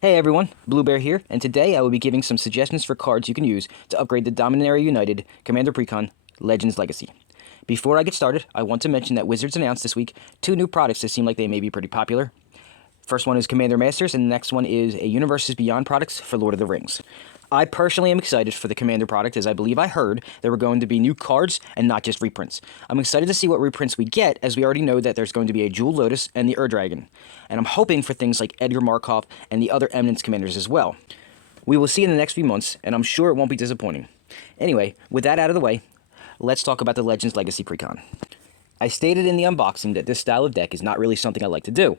Hey everyone, Blue Bear here, and today I will be giving some suggestions for cards you can use to upgrade the Dominaria United Commander Precon Legends Legacy. Before I get started, I want to mention that Wizards announced this week two new products that seem like they may be pretty popular. First one is Commander Masters, and the next one is a Universes Beyond products for Lord of the Rings. I personally am excited for the Commander product, as I believe I heard there were going to be new cards and not just reprints. I'm excited to see what reprints we get, as we already know that there's going to be a Jewel Lotus and the Ur-Dragon. And I'm hoping for things like Edgar Markov and the other Eminence commanders as well. We will see in the next few months, and I'm sure it won't be disappointing. Anyway, with that out of the way, let's talk about the Legends Legacy Precon. I stated in the unboxing that this style of deck is not really something I like to do.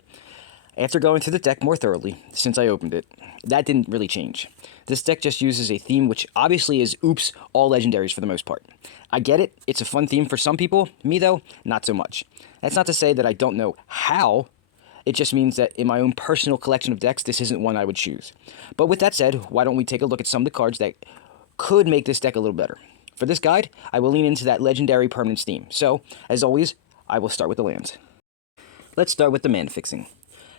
After going through the deck more thoroughly, since I opened it, that didn't really change. This deck just uses a theme which obviously is oops, all legendaries for the most part. I get it, it's a fun theme for some people, me though, not so much. That's not to say that I don't know how, it just means that in my own personal collection of decks, this isn't one I would choose. But with that said, why don't we take a look at some of the cards that could make this deck a little better. For this guide, I will lean into that legendary permanence theme, so, as always, I will start with the lands. Let's start with the mana fixing.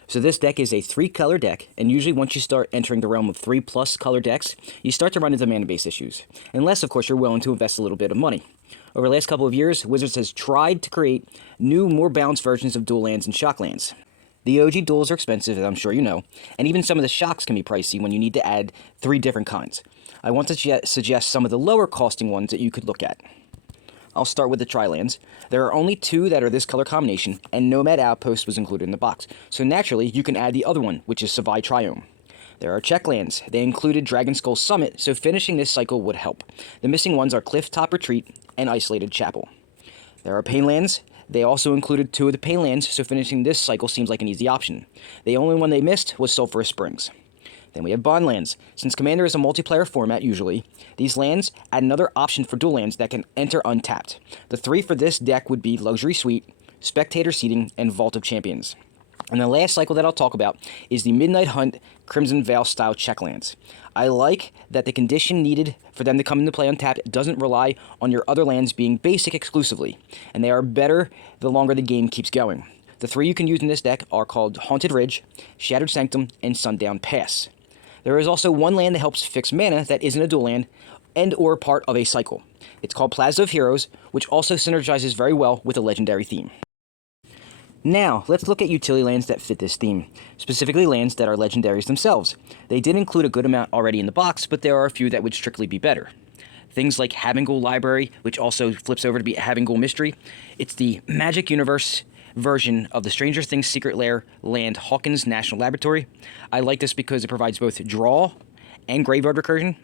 So this deck is a 3-color deck, and usually once you start entering the realm of 3+ color decks, you start to run into mana-based issues. Unless, of course, you're willing to invest a little bit of money. Over the last couple of years, Wizards has tried to create new, more balanced versions of dual lands and shock lands. The OG duals are expensive, as I'm sure you know, and even some of the shocks can be pricey when you need to add 3 different kinds. I want to suggest some of the lower costing ones that you could look at. I'll start with the Tri-lands. There are only 2 that are this color combination, and Nomad Outpost was included in the box. So naturally, you can add the other one, which is Savai Triome. There are Check lands. They included Dragon Skull Summit, so finishing this cycle would help. The missing ones are Cliff Top Retreat and Isolated Chapel. There are Pain lands. They also included 2 of the Pain lands, so finishing this cycle seems like an easy option. The only one they missed was Sulphurous Springs. Then we have Bond lands. Since Commander is a multiplayer format usually, these lands add another option for dual lands that can enter untapped. The 3 for this deck would be Luxury Suite, Spectator Seating, and Vault of Champions. And the last cycle that I'll talk about is the Midnight Hunt Crimson Veil style check lands. I like that the condition needed for them to come into play untapped doesn't rely on your other lands being basic exclusively, and they are better the longer the game keeps going. The 3 you can use in this deck are called Haunted Ridge, Shattered Sanctum, and Sundown Pass. There is also one land that helps fix mana that isn't a dual land and or part of a cycle. It's called Plaza of Heroes, which also synergizes very well with a legendary theme. Now, let's look at utility lands that fit this theme, specifically lands that are legendaries themselves. They did include a good amount already in the box, but there are a few that would strictly be better. Things like Havengul Library, which also flips over to be Havengul Mystery. It's the Magic Universe version of the Stranger Things Secret Lair land Hawkins National Laboratory. I like this because it provides both draw and graveyard recursion.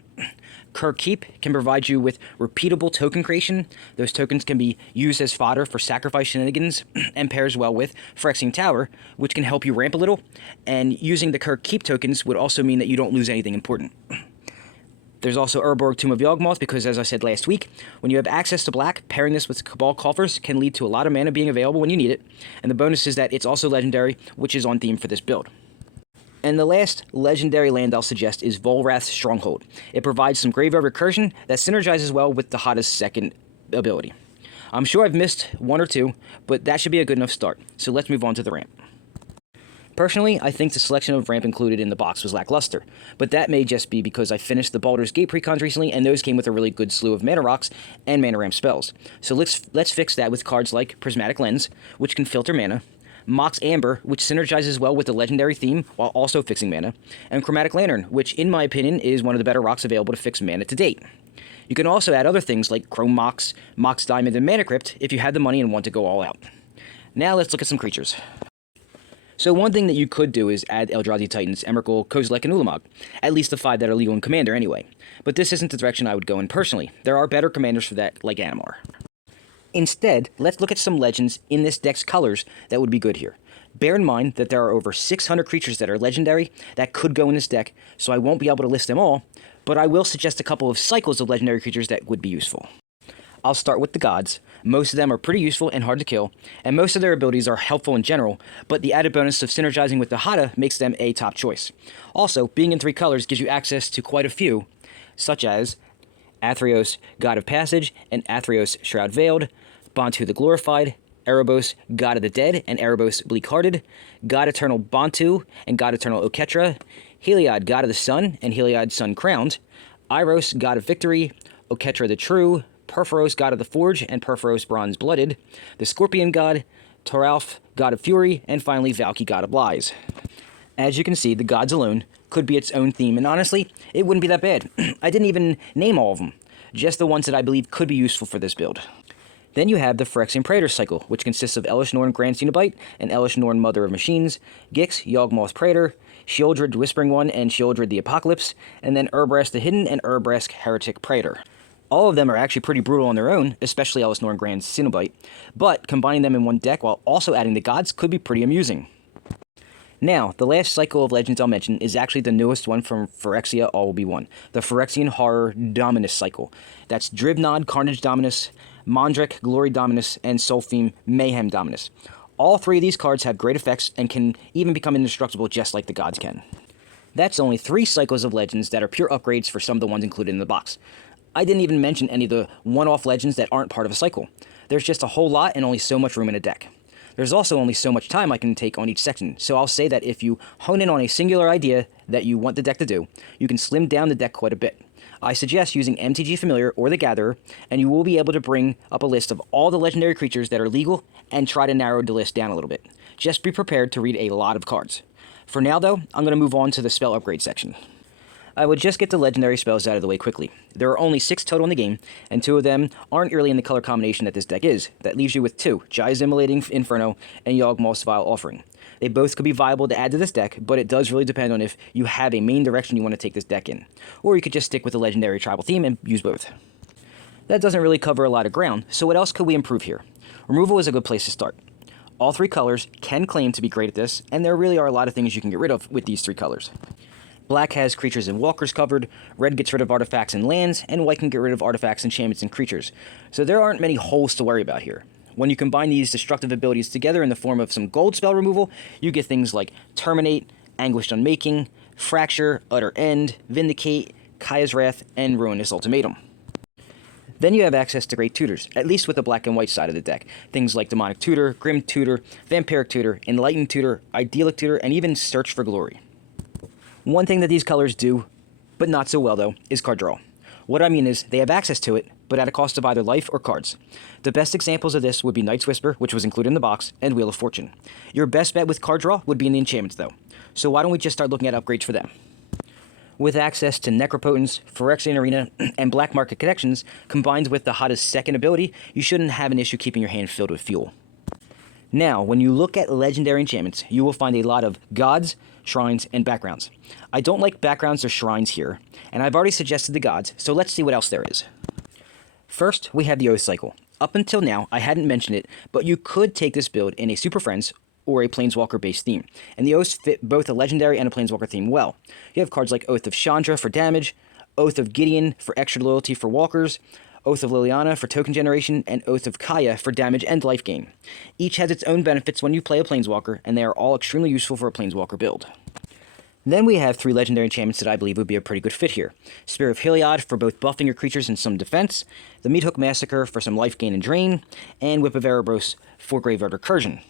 Kerr Keep can provide you with repeatable token creation. Those tokens can be used as fodder for sacrifice shenanigans and pairs well with Phyrexian Tower, which can help you ramp a little, and using the Kerr Keep tokens would also mean that you don't lose anything important. There's also Urborg Tomb of Yawgmoth because, as I said last week, when you have access to black, pairing this with Cabal Coffers can lead to a lot of mana being available when you need it, and the bonus is that it's also legendary, which is on theme for this build. And the last legendary land I'll suggest is Volrath's Stronghold. It provides some graveyard recursion that synergizes well with the hottest second ability. I'm sure I've missed 1 or 2, but that should be a good enough start, so let's move on to the ramp. Personally, I think the selection of ramp included in the box was lackluster, but that may just be because I finished the Baldur's Gate precons recently, and those came with a really good slew of mana rocks and mana ramp spells. So let's fix that with cards like Prismatic Lens, which can filter mana, Mox Amber, which synergizes well with the legendary theme while also fixing mana, and Chromatic Lantern, which in my opinion is one of the better rocks available to fix mana to date. You can also add other things like Chrome Mox, Mox Diamond, and Mana Crypt if you had the money and want to go all out. Now let's look at some creatures. So one thing that you could do is add Eldrazi Titans, Emrakul, Kozilek, and Ulamog. At least the 5 that are legal in Commander anyway. But this isn't the direction I would go in personally. There are better commanders for that, like Animar. Instead, let's look at some legends in this deck's colors that would be good here. Bear in mind that there are over 600 creatures that are legendary that could go in this deck, so I won't be able to list them all, but I will suggest a couple of cycles of legendary creatures that would be useful. I'll start with the gods. Most of them are pretty useful and hard to kill, and most of their abilities are helpful in general, but the added bonus of synergizing with the Hada makes them a top choice. Also, being in 3 colors gives you access to quite a few, such as Athreos, God of Passage, and Athreos, Shroud Veiled, Bantu the Glorified, Erebos, God of the Dead, and Erebos, Bleak-Hearted, God Eternal Bantu, and God Eternal Oketra, Heliod, God of the Sun, and Heliod Sun-Crowned, Iros, God of Victory, Oketra the True, Perforos, God of the Forge, and Perforos Bronze-Blooded, the Scorpion God, Toralf, God of Fury, and finally Valky, God of Lies. As you can see, the gods alone could be its own theme, and honestly, it wouldn't be that bad. I didn't even name all of them, just the ones that I believe could be useful for this build. Then you have the Phyrexian Praetor cycle, which consists of Elesh Norn Grand Cenobite and Elesh Norn Mother of Machines, Gix, Yawgmoth Praetor, Sheoldred Whispering One and Sheoldred the Apocalypse, and then Urabrask the Hidden and Urabrask Heretic Praetor. All of them are actually pretty brutal on their own, especially Elesh Norn Grand Cenobite, but combining them in one deck while also adding the gods could be pretty amusing. Now, the last cycle of Legends I'll mention is actually the newest one from Phyrexia All Will Be One, the Phyrexian Horror Dominus cycle. That's Drivnod Carnage Dominus, Mondrek Glory Dominus, and Solfim Mayhem Dominus. All three of these cards have great effects and can even become indestructible just like the gods can. That's only 3 cycles of Legends that are pure upgrades for some of the ones included in the box. I didn't even mention any of the one-off Legends that aren't part of a cycle. There's just a whole lot and only so much room in a deck. There's also only so much time I can take on each section, so I'll say that if you hone in on a singular idea that you want the deck to do, you can slim down the deck quite a bit. I suggest using MTG Familiar or the Gatherer, and you will be able to bring up a list of all the legendary creatures that are legal and try to narrow the list down a little bit. Just be prepared to read a lot of cards. For now though, I'm going to move on to the spell upgrade section. I would just get the legendary spells out of the way quickly. There are only 6 total in the game, and 2 of them aren't really in the color combination that this deck is. That leaves you with 2, Jaya's Immolating Inferno and Yawgmoth's Vile Offering. They both could be viable to add to this deck, but it does really depend on if you have a main direction you want to take this deck in. Or you could just stick with the legendary tribal theme and use both. That doesn't really cover a lot of ground, so what else could we improve here? Removal is a good place to start. All 3 colors can claim to be great at this, and there really are a lot of things you can get rid of with these 3 colors. Black has creatures and walkers covered, red gets rid of artifacts and lands, and white can get rid of artifacts, enchantments, and creatures. So there aren't many holes to worry about here. When you combine these destructive abilities together in the form of some gold spell removal, you get things like Terminate, Anguished Unmaking, Fracture, Utter End, Vindicate, Kaya's Wrath, and Ruinous Ultimatum. Then you have access to great tutors, at least with the black and white side of the deck. Things like Demonic Tutor, Grim Tutor, Vampiric Tutor, Enlightened Tutor, Idyllic Tutor, and even Search for Glory. One thing that these colors do, but not so well though, is card draw. What I mean is, they have access to it, but at a cost of either life or cards. The best examples of this would be Night's Whisper, which was included in the box, and Wheel of Fortune. Your best bet with card draw would be in the enchantments though, so why don't we just start looking at upgrades for them? With access to Necropotence, Phyrexian Arena, and Black Market Connections, combined with the hottest second ability, you shouldn't have an issue keeping your hand filled with fuel. Now, when you look at legendary enchantments, you will find a lot of gods, shrines, and backgrounds. I don't like backgrounds or shrines here, and I've already suggested the gods, so let's see what else there is. First, we have the Oath Cycle. Up until now, I hadn't mentioned it, but you could take this build in a Super Friends or a Planeswalker-based theme, and the Oaths fit both a legendary and a Planeswalker theme well. You have cards like Oath of Chandra for damage, Oath of Gideon for extra loyalty for walkers, Oath of Liliana for token generation, and Oath of Kaya for damage and life gain. Each has its own benefits when you play a Planeswalker, and they are all extremely useful for a Planeswalker build. Then we have 3 legendary enchantments that I believe would be a pretty good fit here. Spear of Heliod for both buffing your creatures and some defense, the Meathook Massacre for some life gain and drain, and Whip of Erebos for Graveyard Recursion.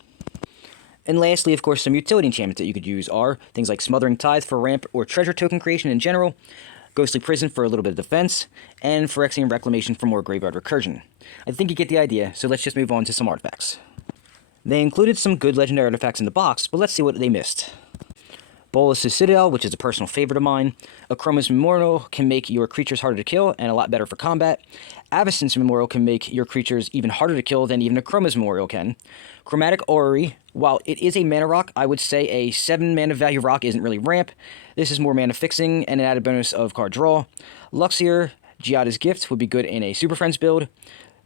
And lastly, of course, some utility enchantments that you could use are things like Smothering Tithe for ramp or treasure token creation in general, Ghostly Prison for a little bit of defense, and Phyrexian Reclamation for more Graveyard Recursion. I think you get the idea, so let's just move on to some artifacts. They included some good legendary artifacts in the box, but let's see what they missed. Bolas' Citadel, which is a personal favorite of mine. Akroma's Memorial can make your creatures harder to kill and a lot better for combat. Avacyn's Memorial can make your creatures even harder to kill than even Akroma's Memorial can. Chromatic Orrery, while it is a mana rock, I would say a 7 mana value rock isn't really ramp. This is more mana fixing and an added bonus of card draw. Luxior, Giada's Gift would be good in a Super Friends build.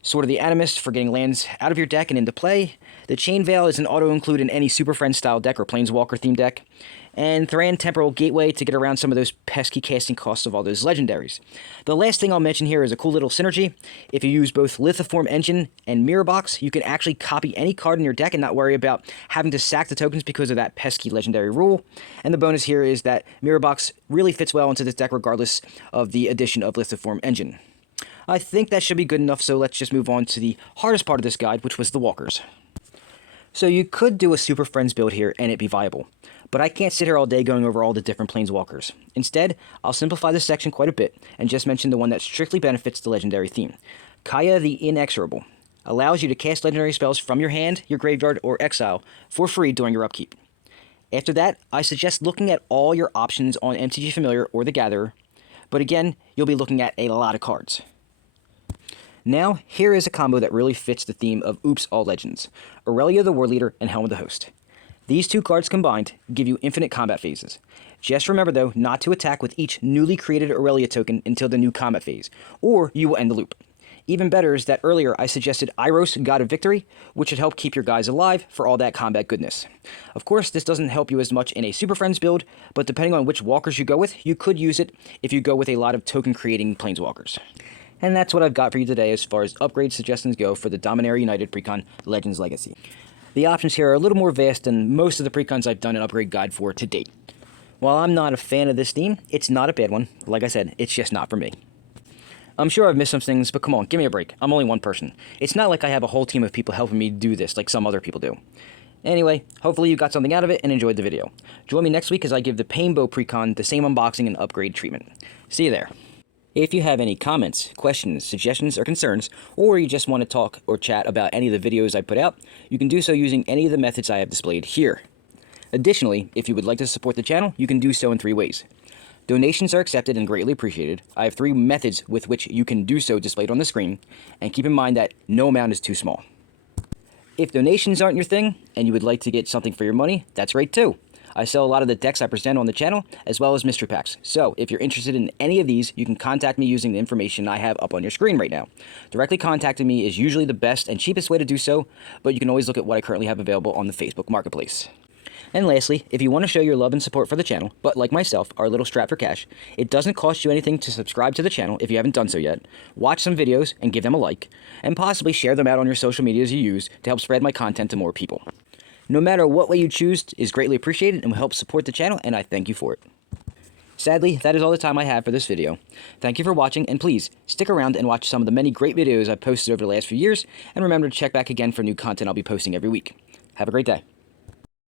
Sword of the Animist for getting lands out of your deck and into play. The Chain Veil is an auto-include in any Super Friends style deck or Planeswalker themed deck. And Thran Temporal Gateway to get around some of those pesky casting costs of all those legendaries. The last thing I'll mention here is a cool little synergy. If you use both Lithoform Engine and Mirror Box, you can actually copy any card in your deck and not worry about having to sack the tokens because of that pesky legendary rule. And the bonus here is that Mirror Box really fits well into this deck regardless of the addition of Lithoform Engine. I think that should be good enough, so let's just move on to the hardest part of this guide, which was the walkers. So you could do a Super Friends build here and it be viable, but I can't sit here all day going over all the different Planeswalkers. Instead, I'll simplify this section quite a bit and just mention the one that strictly benefits the legendary theme. Kaya the Inexorable allows you to cast legendary spells from your hand, your graveyard, or exile for free during your upkeep. After that, I suggest looking at all your options on MTG Familiar or the Gatherer, but again, you'll be looking at a lot of cards. Now, here is a combo that really fits the theme of Oops All Legends, Aurelia the War Leader and Helm of the Host. These two cards combined give you infinite combat phases. Just remember though, not to attack with each newly created Aurelia token until the new combat phase, or you will end the loop. Even better is that earlier I suggested Iros, God of Victory, which should help keep your guys alive for all that combat goodness. Of course, this doesn't help you as much in a Super Friends build, but depending on which walkers you go with, you could use it if you go with a lot of token creating Planeswalkers. And that's what I've got for you today as far as upgrade suggestions go for the Dominaria United Precon Legends Legacy. The options here are a little more vast than most of the precons I've done an upgrade guide for to date. While I'm not a fan of this theme, it's not a bad one. Like I said, it's just not for me. I'm sure I've missed some things, but come on, give me a break. I'm only one person. It's not like I have a whole team of people helping me do this like some other people do. Anyway, hopefully you got something out of it and enjoyed the video. Join me next week as I give the painbow precon the same unboxing and upgrade treatment. See you there. If you have any comments, questions, suggestions, or concerns, or you just want to talk or chat about any of the videos I put out, you can do so using any of the methods I have displayed here. Additionally, if you would like to support the channel, you can do so in 3 ways. Donations are accepted and greatly appreciated. I have 3 methods with which you can do so displayed on the screen, and keep in mind that no amount is too small. If donations aren't your thing, and you would like to get something for your money, that's great too. I sell a lot of the decks I present on the channel, as well as mystery packs. So, if you're interested in any of these, you can contact me using the information I have up on your screen right now. Directly contacting me is usually the best and cheapest way to do so, but you can always look at what I currently have available on the Facebook Marketplace. And lastly, if you want to show your love and support for the channel, but like myself, are a little strapped for cash, it doesn't cost you anything to subscribe to the channel if you haven't done so yet, watch some videos and give them a like, and possibly share them out on your social medias you use to help spread my content to more people. No matter what way you choose is greatly appreciated and will help support the channel, and I thank you for it. Sadly, that is all the time I have for this video. Thank you for watching, and please, stick around and watch some of the many great videos I've posted over the last few years, and remember to check back again for new content I'll be posting every week. Have a great day.